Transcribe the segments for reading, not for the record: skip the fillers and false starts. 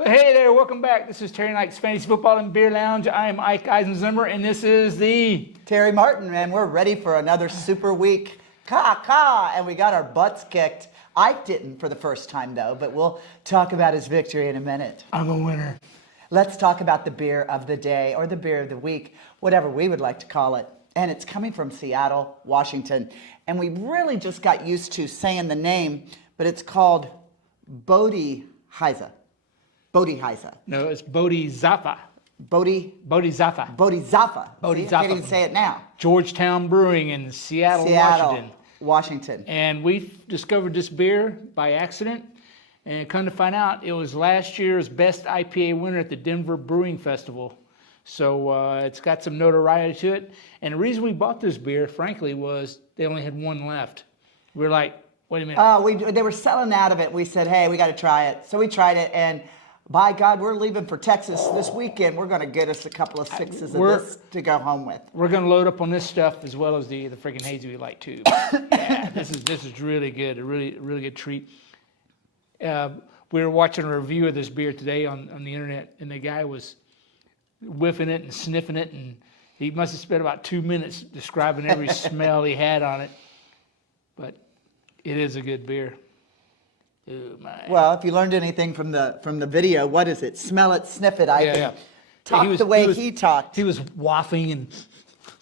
Well, hey there, welcome back. This is Terry Knight's Fantasy Football and Beer Lounge. I am Ike Eisenzimmer, and this is the Terry Martin, and we're ready for another super week. And we got our butts kicked. Ike didn't for the first time, though, but we'll talk about his victory in a minute. I'm a winner. Let's talk about the beer of the day, or the beer of the week, whatever we would like to call it. And it's coming from Seattle, Washington. And we really just got used to saying the name, but it's called Bodhisattva. Bodhisattva. No, it's Bodhisattva. Bodhisattva. Bodhisattva. I can't even say it now. Georgetown Brewing in Seattle, Washington. And we discovered this beer by accident. And come to find out, it was last year's best IPA winner at the Denver Brewing Festival. So it's got some notoriety to it. And the reason we bought this beer, frankly, was they only had one left. We were like, wait a minute. They were selling out of it. We said, hey, we got to try it. So we tried it, and by God, we're leaving for Texas this weekend. We're going to get us a couple of sixes of this to go home with. We're going to load up on this stuff as well as the freaking hazy we like too. Yeah, this is really good. A really good treat. We were watching a review of this beer today on the internet, and the guy was whiffing it and sniffing it, and he must have spent about 2 minutes describing every smell he had on it. But it is a good beer. Oh, my. Well, if you learned anything from the video, what is it? Smell it, sniff it. Yeah. Talk the way he talked. He was wafting and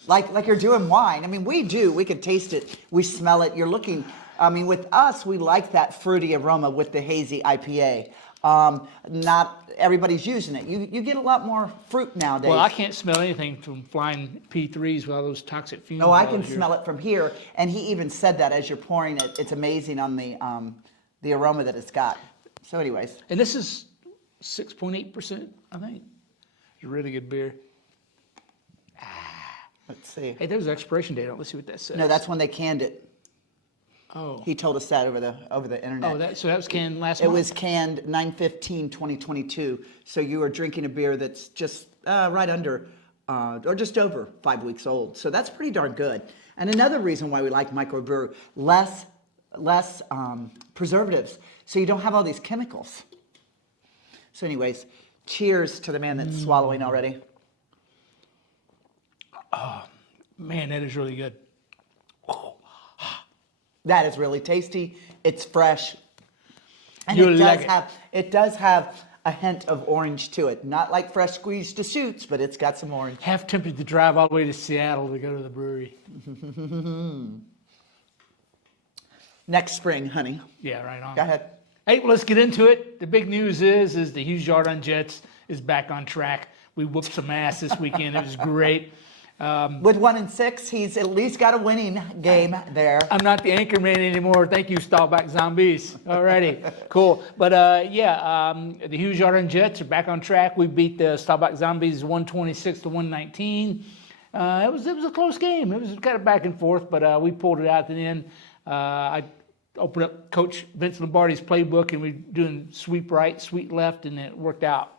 like you're doing wine. I mean, we do. We can taste it. We smell it. You're looking. I mean, with us, we like that fruity aroma with the hazy IPA. Not everybody's using it. You get a lot more fruit nowadays. Well, I can't smell anything from flying P3s with all those toxic fumes. No, I can smell it from here. And he even said that as you're pouring it. It's amazing on the aroma that it's got. So anyways. And this is 6.8%, I think. It's a really good beer. Let's see. Hey, there's an expiration date on it. Let's see what that says. No, that's when they canned it. Oh. He told us that over the internet. Oh, so that was canned last month? It was canned 9/15/2022. So you are drinking a beer that's just right under or just over 5 weeks old. So that's pretty darn good. And another reason why we like microbrew, less preservatives, so you don't have all these chemicals. So anyways, cheers to the man that's swallowing already. Oh, man, that is really good. Oh. That is really tasty. It's fresh. And it does have a hint of orange to it. Not like fresh squeezed Deschutes, but it's got some orange. Half tempted to drive all the way to Seattle to go to the brewery. Next spring, honey. Yeah, right on. Go ahead. Hey, well, let's get into it. The big news is the Hughes Yard Jets is back on track. We whooped some ass this weekend. It was great. With 1-6, he's at least got a winning game there. I'm not the anchor man anymore. Thank you, Staubach Zombies. Alrighty, cool. But the Hughes Yard Jets are back on track. We beat the Staubach Zombies 126-119. It was a close game. It was kind of back and forth, but we pulled it out at the end. I opened up Coach Vince Lombardi's playbook, and we're doing sweep right, sweep left, and it worked out.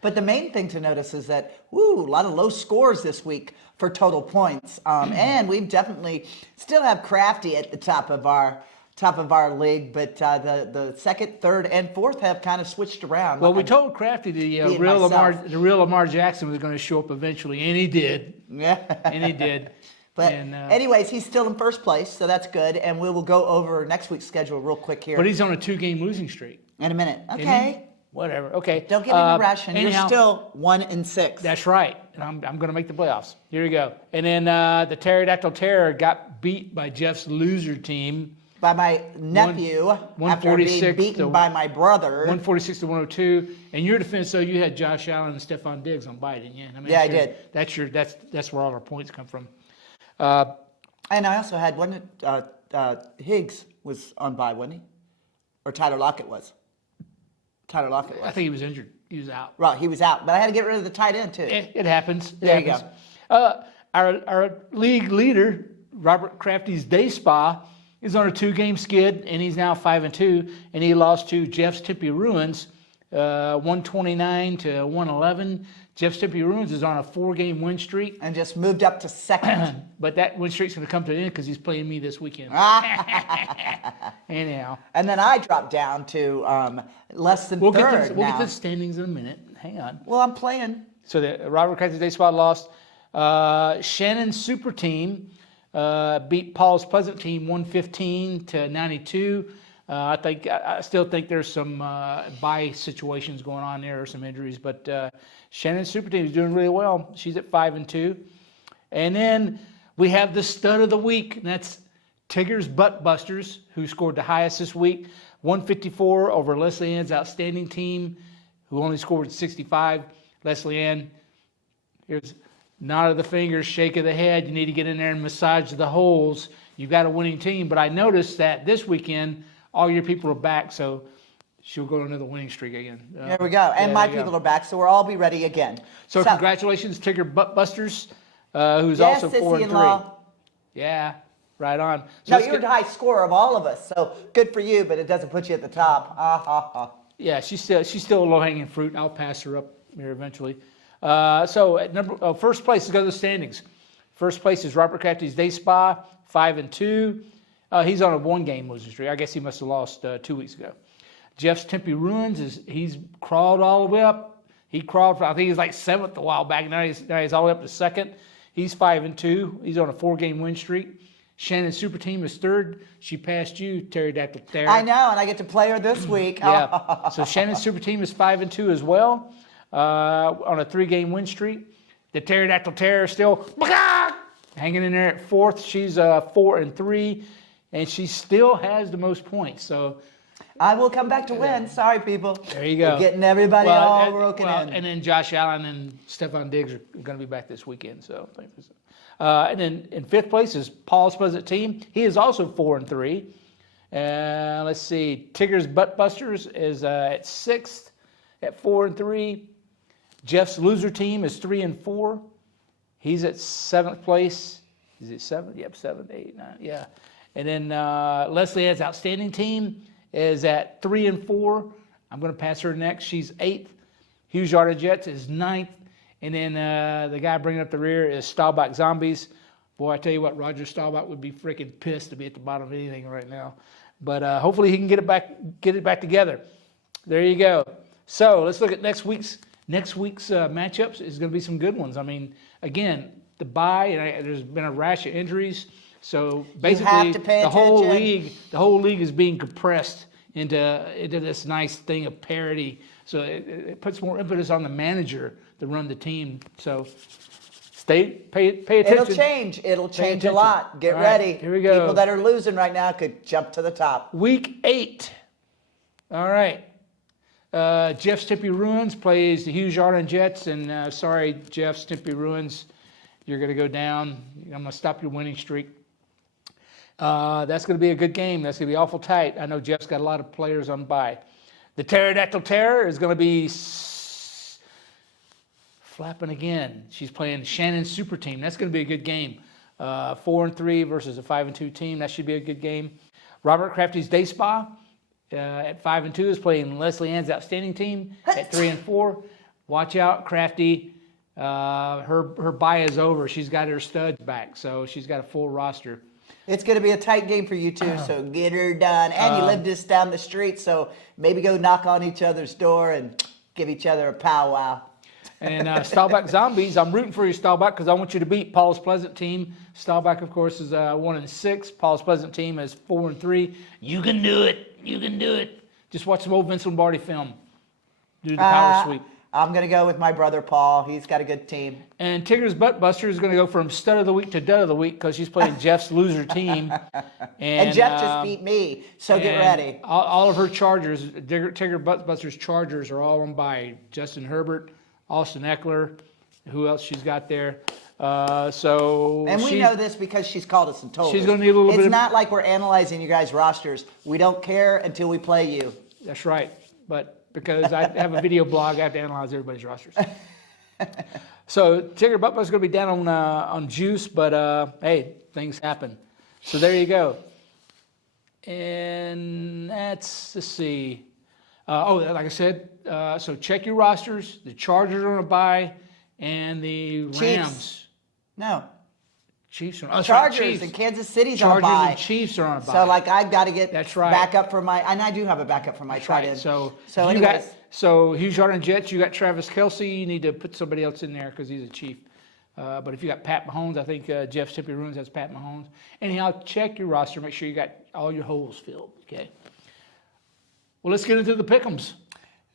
But the main thing to notice is that, a lot of low scores this week for total points. And we've definitely still have Crafty at the top of our league, but the second, third, and fourth have kind of switched around. Well, we told Crafty the real Lamar Jackson was going to show up eventually, and he did. Yeah. And he did. But anyways, he's still in first place, so that's good. And we will go over next week's schedule real quick here. But he's on a 2-game losing streak. In a minute. Okay. Whatever. Okay. Don't get in a rush, and anyhow, you're still 1-6. That's right. And I'm going to make the playoffs. Here we go. And then the Pterodactyl Terror got beat by Jeff's loser team. By my nephew, after being beaten by my brother. 146-102. And your defense, though, you had Josh Allen and Stephon Diggs on bye, didn't you? I mean, yeah, I did. That's where all our points come from. And I also had Higgs was on bye, wasn't he? Or Tyler Lockett was. I think he was injured. He was out. Right, he was out. But I had to get rid of the tight end, too. It happens. There you go. Our league leader, Robert Crafty's Day Spa, is on a 2-game skid, and he's now 5-2, and he lost to Jeff's Tempe Ruins 129 to 111. Jeff Tempe Ruins is on a 4-game win streak, And just moved up to second. but that win streak's going to come to an end because he's playing me this weekend. Anyhow, And then I dropped down to less than we'll third we'll get now. to the standings in a minute. Hang on. Well, I'm playing. So the Robert Crafty Day Spot lost. Shannon's super team beat Paul's Pleasant team 115 to 92. I still think there's some bye situations going on there, or some injuries, but Shannon's super team is doing really well. She's at 5-2, and then we have the stud of the week, and that's Tigger's Butt Busters, who scored the highest this week, 154 over Leslie Ann's outstanding team, who only scored 65. Leslie Ann, here's nod of the fingers, shake of the head. You need to get in there and massage the holes. You've got a winning team. But I noticed that this weekend, all your people are back, so she'll go on another winning streak again. There we go. And my people are back, so we'll all be ready again. So congratulations, Tigger Butt Busters, who's Yes, also 4-3. sissy-in-law. Yeah, right on. So No, let's you're the high score of all of us, so good for you, but it doesn't put you at the top. Yeah, she's still a low-hanging fruit. I'll pass her up here eventually. So at first place, let's go to the standings. First place is Robert Crafty's Day Spa, 5-2. He's on a 1-game losing streak. I guess he must have lost 2 weeks ago. Jeff's Tempe Ruins he's crawled all the way up. He crawled, I think he was like 7th a while back. Now he's all the way up to 2nd. He's 5-2. He's on a 4-game win streak. Shannon's super team is 3rd. She passed you, Pterodactyl Terror. I know, and I get to play her this week. Yeah. So Shannon's super team is 5-2 as well, on a 3-game win streak. The Pterodactyl Terror is still hanging in there at 4th. She's 4-3, and she still has the most points. So I will come back to win. Sorry, people. there you go. We're getting everybody all broken in. And then Josh Allen and Stefan Diggs are going to be back this weekend. So and then in 5th place is Paul's Pleasant team. He is also 4-3. Let's see. Tigger's Butt Busters is at 6th at 4-3. Jeff's loser team is 3-4. He's at 7th place. Is it 7? Yep, 7, 8, 9. Yeah. And then Leslie Ann's outstanding team is at 3-4. I'm going to pass her next. She's 8th. Hughes Yard of Jets is 9th. And then the guy bringing up the rear is Staubach Zombies. Boy, I tell you what, Roger Staubach would be freaking pissed to be at the bottom of anything right now. But hopefully he can get it back together. There you go. So let's look at next week's matchups. Is going to be some good ones. I mean, again, the bye, and there's been a rash of injuries. So basically, the whole league is being compressed into this nice thing of parity. So it puts more impetus on the manager to run the team. So pay attention. It'll change a lot. Get All right, ready. here we go. People that are losing right now could jump to the top. Week 8. All right. Jeff's Tempe Ruins plays the Hughes Yard Jets, and sorry, Jeff's Tempe Ruins, you're going to go down. I'm going to stop your winning streak. That's going to be a good game. That's going to be awful tight. I know Jeff's got a lot of players on bye. The Pterodactyl Terror is going to be flapping again. She's playing Shannon's super team. That's going to be a good game. 4-3 versus a 5-2 team. That should be a good game. Robert Crafty's Day Spa at 5-2 is playing Leslie Ann's outstanding team at 3-4. Watch out, Crafty. Her bye is over. She's got her studs back, so she's got a full roster. It's going to be a tight game for you too, so get her done. And you live just down the street, so maybe go knock on each other's door and give each other a powwow. And Staubach Zombies, I'm rooting for you, Staubach, because I want you to beat Paul's Pleasant team. Staubach, of course, is 1-6. Paul's Pleasant team is 4-3. You can do it. You can do it. Just watch some old Vince Lombardi film. Do the power sweep. I'm going to go with my brother Paul. He's got a good team. And Tigger's Butt Buster is going to go from stud of the week to dud of the week because she's playing Jeff's loser team. And Jeff just beat me, so get ready. All of her Chargers, Tigger Butt Buster's Chargers are all on by Justin Herbert, Austin Eckler, who else she's got there. And we know this because she's called us and told us. She's going to need a little bit. It's not like we're analyzing you guys' rosters. We don't care until we play you. That's right. But because I have a video blog, I have to analyze everybody's rosters. So Tigger Butt Buster's going to be down on juice, but hey, things happen. So there you go. And let's see. Like I said, So check your rosters. The Chargers are on a bye, and the Rams. No. Chiefs are on Chargers Chiefs. and Kansas City's Chargers on a bye. and Chiefs are on a bye. So, like, I've got to get That's right. backup for my, and I do have a backup for my tight Right. end. So So you got anyways. Hugh Jordan Jets. You got Travis Kelce. You need to put somebody else in there because he's a Chief. But if you got Pat Mahomes, I think Jeff Sippy Ruins has Pat Mahomes. Anyhow, check your roster. Make sure you got all your holes filled. Okay. Well, let's get into the pick'ems.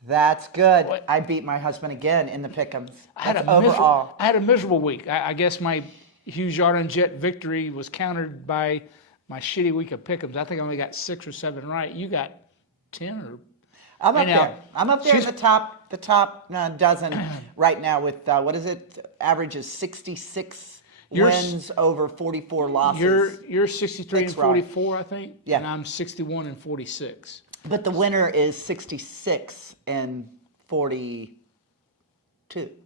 That's good. What? I beat my husband again in the pick'ems. I had That's I had a miserable week. I guess my Hugh Jordan Jet victory was countered by my shitty week of pick'ems. I think I only got 6 or 7 right. You got 10 or I'm up Anyhow, there. I'm up there in the top dozen right now with what is it? Average is 66 wins over 44 losses. You're 63 and Thanks, Ron. 44, I think. Yeah. And I'm 61 and 46. But the winner is 66 and 42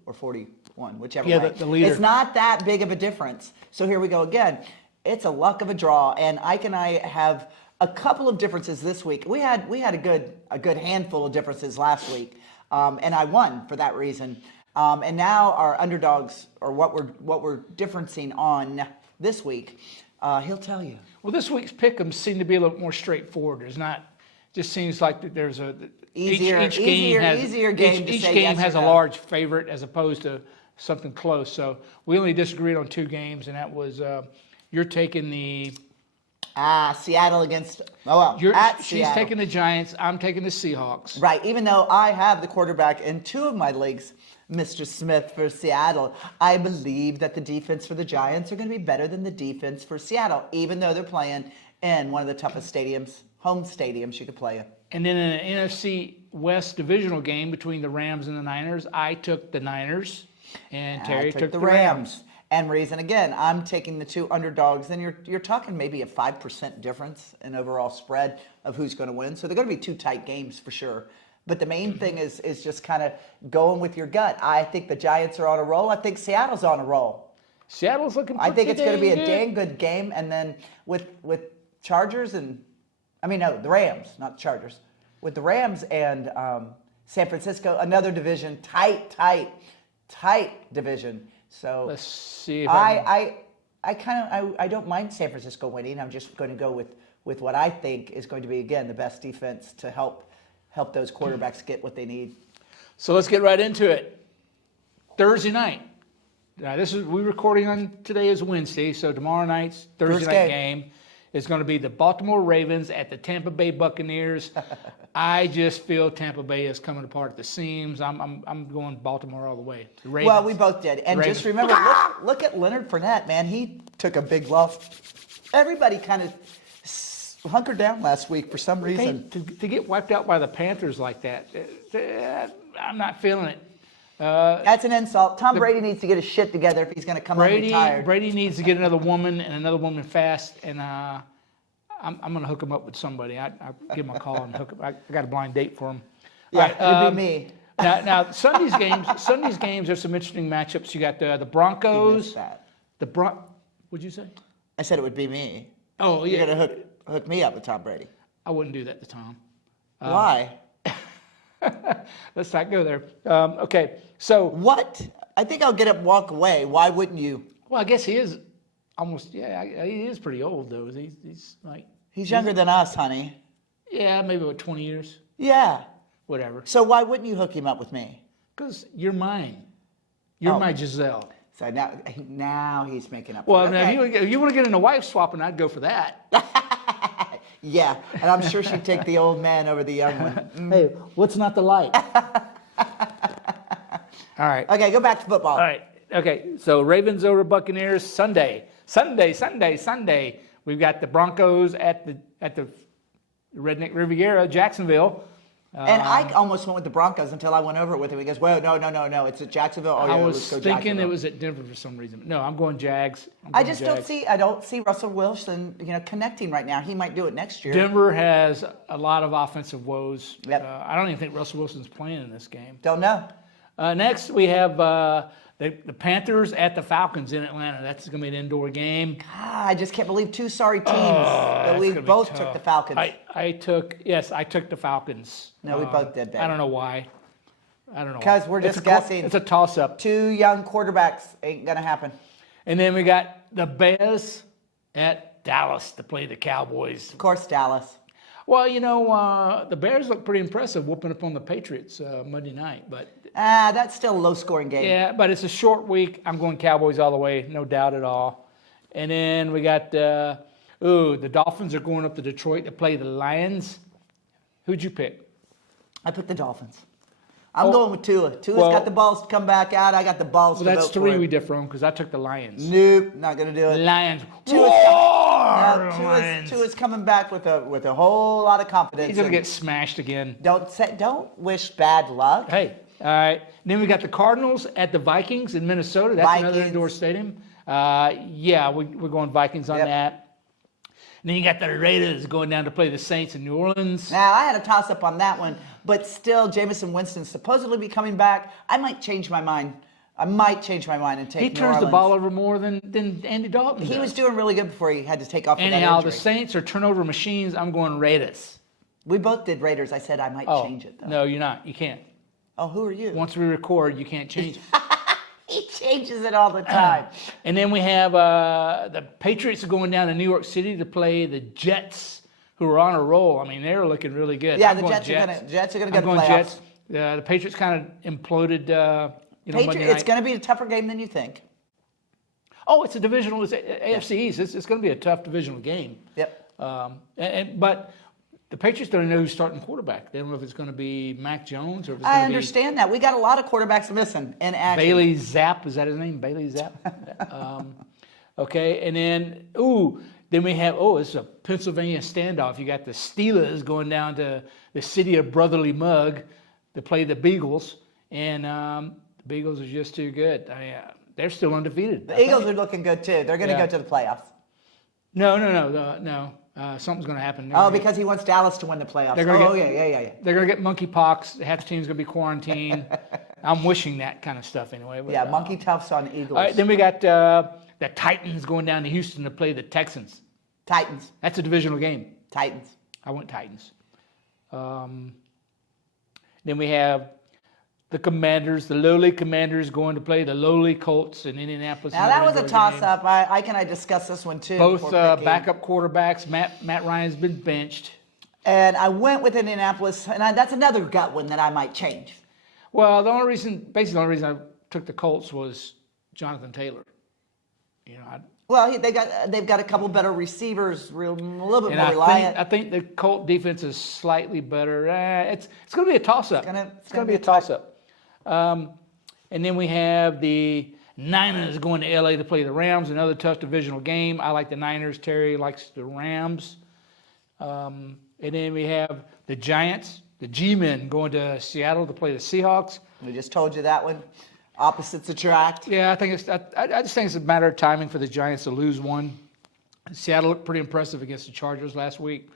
or 41, whichever Yeah, way. the leader. It's not that big of a difference. So here we go again. It's a luck of a draw, and Ike and I have a couple of differences this week. We had a good handful of differences last week, and I won for that reason. And now our underdogs, or what we're differencing on this week, he'll tell you. Well, this week's pick'ems seem to be a little more straightforward. There's not. Just seems like that there's a Easier game to each say game yes or has a no. large favorite as opposed to something close. So we only disagreed on 2 games, and that was you're taking the Seattle against she's Seattle. taking the Giants. I'm taking the Seahawks. Right, even though I have the quarterback in 2 of my leagues, Mr. Smith for Seattle, I believe that the defense for the Giants are going to be better than the defense for Seattle, even though they're playing in one of the toughest stadiums, home stadiums you could play in. And then in an NFC West divisional game between the Rams and the Niners, I took the Niners, and Terry I took the Rams. And reason again, I'm taking the 2 underdogs. Then you're talking maybe a 5% difference in overall spread of who's going to win. So they're going to be 2 tight games for sure. But the main thing is just kind of going with your gut. I think the Giants are on a roll. I think Seattle's on a roll. Seattle's looking. I think it's going to be a good. dang good game. And then with Chargers and the Rams, not the Chargers. With the Rams and San Francisco, another division, tight division. So Let's see if I don't mind San Francisco winning. I'm just going to go with what I think is going to be, again, the best defense to help those quarterbacks get what they need. So let's get right into it. Thursday night. Now we're recording on today is Wednesday, so tomorrow night's Thursday First night game. game is going to be the Baltimore Ravens at the Tampa Bay Buccaneers. I just feel Tampa Bay is coming apart at the seams. I'm going Baltimore all the way. The Ravens. Well, we both did. And Ravens. just remember, look at Leonard Fournette, man. He took a big loss. Everybody kind of hunkered down last week for some reason. To get wiped out by the Panthers like that, I'm not feeling it. That's an insult. Tom Brady needs to get his shit together if he's going to come unretired. Brady needs to get another woman and another woman fast, and I'm going to hook him up with somebody. I give him a call and hook him. I got a blind date for him. Yeah, All right, it'd be me. Now Sunday's games. There's some interesting matchups. You got the You Broncos. missed that. What'd you say? I said it would be me. Oh You're yeah. going to hook me up with Tom Brady. I wouldn't do that to Tom. Why? Let's not go there. Okay, so What? I think I'll get up and walk away. Why wouldn't you? well, I guess he is almost. Yeah, he is pretty old though. He's like He's younger than us, honey. maybe about 20 years, Yeah. whatever. So why wouldn't you hook him up with me? Because you're mine. You're Oh. my Giselle. So now he's making up. Well, for it. now, Okay. if you want to get into wife swapping, I'd go for that. Yeah, and I'm sure she'd take the old man over the young one. Hey, what's not to like? All right. Okay, go back to football. All right. Okay. So Ravens over Buccaneers Sunday. We've got the Broncos at the Redneck Riviera, Jacksonville. And I almost went with the Broncos until I went over it with him. He goes, "Well, no, it's at Jacksonville." Oh, yeah, I let's was go thinking Jacksonville. it was at Denver for some reason. No, I'm going Jags. I don't see Russell Wilson, connecting right now. He might do it next year. Denver has a lot of offensive woes. Yep. I don't even think Russell Wilson's playing in this game. Don't know. Next, we have the Panthers at the Falcons in Atlanta. That's going to be an indoor game. I just can't believe 2 sorry teams that That's we gonna be both tough. took the Falcons. I took the Falcons. No, we both did, baby. I don't know why. I don't know. 'Cause we're It's just a guessing. It's a toss-up. 2 young quarterbacks ain't gonna happen. And then we got the Bears at Dallas to play the Cowboys. Of course, Dallas. Well, the Bears look pretty impressive whooping up on the Patriots Monday night. But That's still a low-scoring game. yeah, but it's a short week. I'm going Cowboys all the way, no doubt at all. And then we got, the Dolphins are going up to Detroit to play the Lions. Who'd you pick? I picked the Dolphins. I'm going with Tua. Tua's well- got the balls to come back out. I got the balls Well, to that's vote for three him. we differ on because I took the Lions. Nope, not gonna do it. Lions. Tua's Roar, Tua's, Lions. coming back with a whole lot of confidence. He's going and to get smashed again. don't wish bad luck. Hey, all right. Then we got the Cardinals at the Vikings in Minnesota. That's another Vikings. indoor stadium. We're going Vikings on Yep. that. And then you got the Raiders going down to play the Saints in New Orleans. Now I had a toss up on that one, but still, Jameson Winston's supposedly be coming back. I might change my mind. And take He New turns the Orleans. ball over more than Andy Dalton He does. was doing really good before he had to take off. With that Anyhow, the injury. Saints are turnover machines. I'm going Raiders. We both did Raiders. I said I might Oh, change it though. no, you're not. You can't. Oh, who are you? Once we record, you can't change it. He changes it all the time. And then we have the Patriots are going down to New York City to play the Jets, who are on a roll. I mean, they're looking really good. Yeah, I'm the going Jets are gonna go I'm to going playoffs. Jets. The Patriots kind of imploded. Monday It's night. going to be a tougher game than you think. Oh, it's a divisional. It's AFC East. It's going to be a tough divisional game. Yep. But the Patriots don't know who's starting quarterback. They don't know if it's going to be Mac Jones or if it's I going to be understand that. We got a lot of quarterbacks missing in action. Bailey Zapp. Is that his name? Bailey Zapp. Okay, and then we have it's a Pennsylvania standoff. You got the Steelers going down to the city of Brotherly Mug to play the Beagles, and the Beagles are just too good. They're still undefeated. The Eagles are looking good too. They're going to Yeah. go to the playoffs. No. Something's going to happen. Oh, because he wants Dallas to win the playoffs. They're gonna yeah. They're going to get monkeypox. Half the team's going to be quarantined. I'm wishing that kind of stuff anyway. But, Yeah, monkey toughs on Eagles. All right, then we got the Titans going down to Houston to play the Texans. Titans. That's a divisional game. Titans. I went Titans. Then we have the Commanders, the lowly Commanders, going to play the lowly Colts in Indianapolis. Now that Another was a indoor game. toss-up. I discuss this one too. Both before picking. backup quarterbacks. Matt Ryan's been benched. And I went with Indianapolis, and that's another gut one that I might change. Well, the only reason I took the Colts was Jonathan Taylor. Well, they've got a couple better receivers, a little bit And more reliant. I think the Colt defense is slightly better. It's going to be a toss-up. It's going to be a toss-up. And then we have the Niners going to LA to play the Rams, another tough divisional game. I like the Niners. Terry likes the Rams. And then we have the Giants, the G-Men, going to Seattle to play the Seahawks. We just told you that one. Opposites attract. Yeah, I just think it's a matter of timing for the Giants to lose one. Seattle looked pretty impressive against the Chargers last week.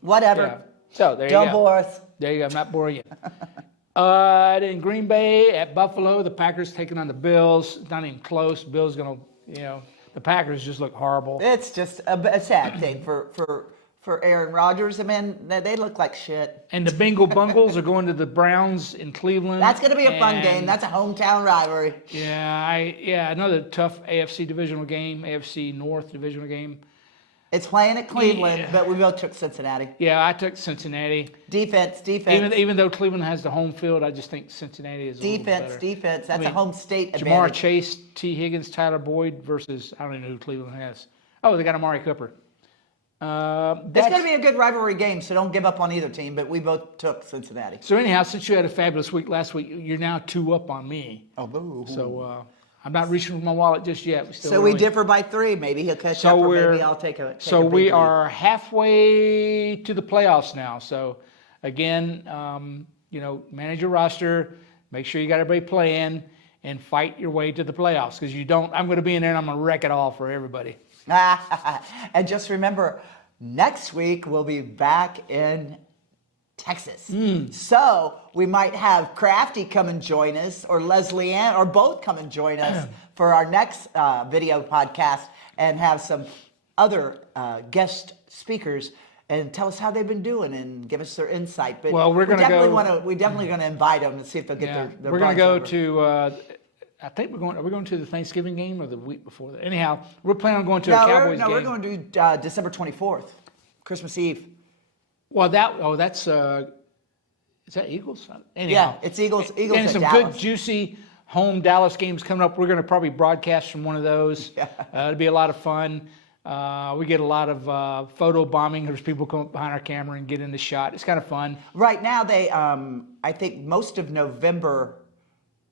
Whatever. Yeah. So there you Don't go. bore us. There you go. I'm not boring you. Then Green Bay at Buffalo, the Packers taking on the Bills. Not even close. Bills going to, the Packers just look horrible. It's just a sad thing for Aaron Rodgers. I mean, they look like shit. And the Bengal Bungles are going to the Browns in Cleveland. That's going to be a fun And, game. That's a hometown rivalry. Another tough AFC divisional game, AFC North divisional game. It's playing at Cleveland, Yeah. but we both took Cincinnati. Yeah, I took Cincinnati. Defense. Even though Cleveland has the home field, I just think Cincinnati is a little better. Defense. That's I mean, a home state Jamar advantage. Chase, T. Higgins, Tyler Boyd versus, I don't even know who Cleveland has. Oh, they got Amari Cooper. It's going to be a good rivalry game, so don't give up on either team, but we both took Cincinnati. So anyhow, since you had a fabulous week last week, you're now 2 up on me. Oh, boo. So I'm not reaching for my wallet just yet. So we differ by 3. Maybe he'll catch up, or maybe I'll take a So big we lead. are halfway to the playoffs now. So again, manage your roster, make sure you got everybody playing, and fight your way to the playoffs. Because you don't, I'm going to be in there and I'm going to wreck it all for everybody. And just remember, next week we'll be back in Texas. So we might have Crafty come and join us, or Leslie Ann, or both come and join us for our next video podcast, and have some other guest speakers and tell us how they've been doing and give us their insight. But Well, we're gonna go- we're definitely going to invite them and see if they'll get Yeah, their we're going buzz to go over. to. I think we're going. Are we going to the Thanksgiving game or the week before that? Anyhow, we're planning on going to a No, Cowboys game. we're going to do December 24th, Christmas Eve. Well, that's. Is that Eagles? Yeah, Anyhow, it's Eagles and at some Dallas. good juicy home Dallas games coming up. We're going to probably broadcast from one of those. Yeah. It'll be a lot of fun. We get a lot of photo bombing. There's people come up behind our camera and get in the shot. It's kind of fun. Right now, they, I think most of November,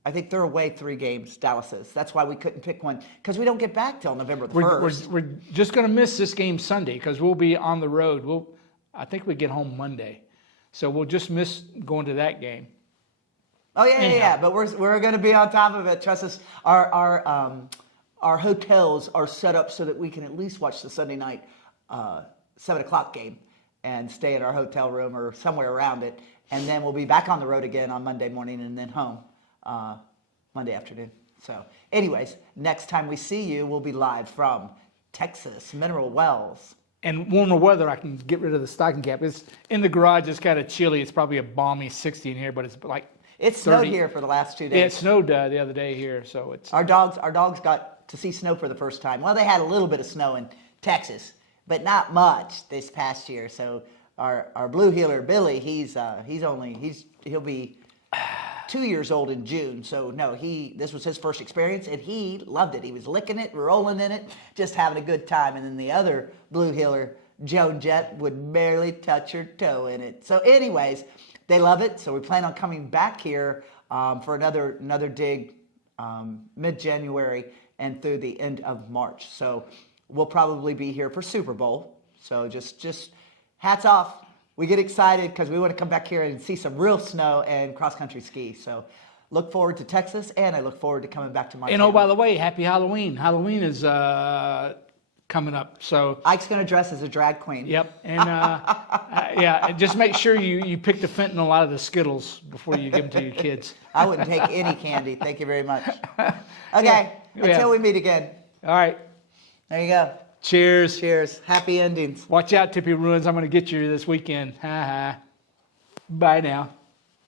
I think they're away 3 games, Dallas is. That's why we couldn't pick one, because we don't get back till November the 1st. We're just going to miss this game Sunday because we'll be on the road. I think we get home Monday, so we'll just miss going to that game. Oh, yeah, Anyhow. but we're going to be on top of it. Trust us, our hotels are set up so that we can at least watch the Sunday night 7 o'clock game and stay in our hotel room or somewhere around it. And then we'll be back on the road again on Monday morning and then home Monday afternoon. So anyways, next time we see you, we'll be live from Texas, Mineral Wells. And warmer weather, I can get rid of the stocking cap. It's in the garage. It's kind of chilly. It's probably a balmy 60 in here, but it's like It snowed 30. here for the last 2 Yeah, it days. snowed the other day here, so it's. Our dogs got to see snow for the first time. Well, they had a little bit of snow in Texas, but not much this past year. So our blue heeler Billy, he'll be 2 years old in June. So no, this was his first experience and he loved it. He was licking it, rolling in it, just having a good time. And then the other blue heeler, Joan Jett, would barely touch her toe in it. So anyways, they love it. So we plan on coming back here for another dig mid-January and through the end of March. So we'll probably be here for Super Bowl. So just hats off. We get excited because we want to come back here and see some real snow and cross-country ski. So look forward to Texas, and I look forward to coming back to Montana. And oh, by the way, happy Halloween. Halloween is coming up. So, Ike's going to dress as a drag queen. yep. And yeah, and just make sure you pick the fentanyl out of the Skittles before you give them to your kids. I wouldn't take any candy. Thank you very much. Okay, Yeah. until we meet again. All right. There you go. Cheers. Cheers. Happy endings. Watch out, Tippy Ruins. I'm going to get you this weekend. Ha ha. Bye now.